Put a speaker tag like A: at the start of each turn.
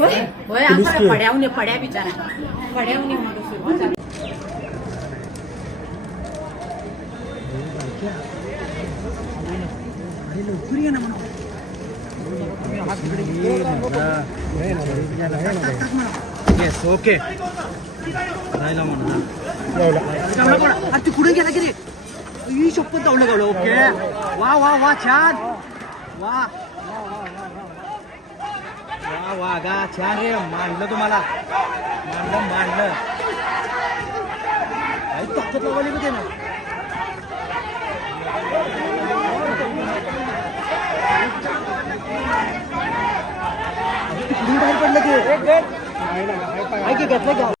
A: होय? आम्हाला पड्यावने पड्या बिचारा. सुरुवात
B: येस ओके राहिला म्हणा. ती कुठे गेला की रे? ही शपथ जाऊन गावलं ओके वा वा वा छान. वा वा वा. गा छान रे मांडलं तुम्हाला. मांडलं मांडलं. काही ताकद लावली त्यानं. कुठून बाहेर पडलं ते. घेतलं घ्या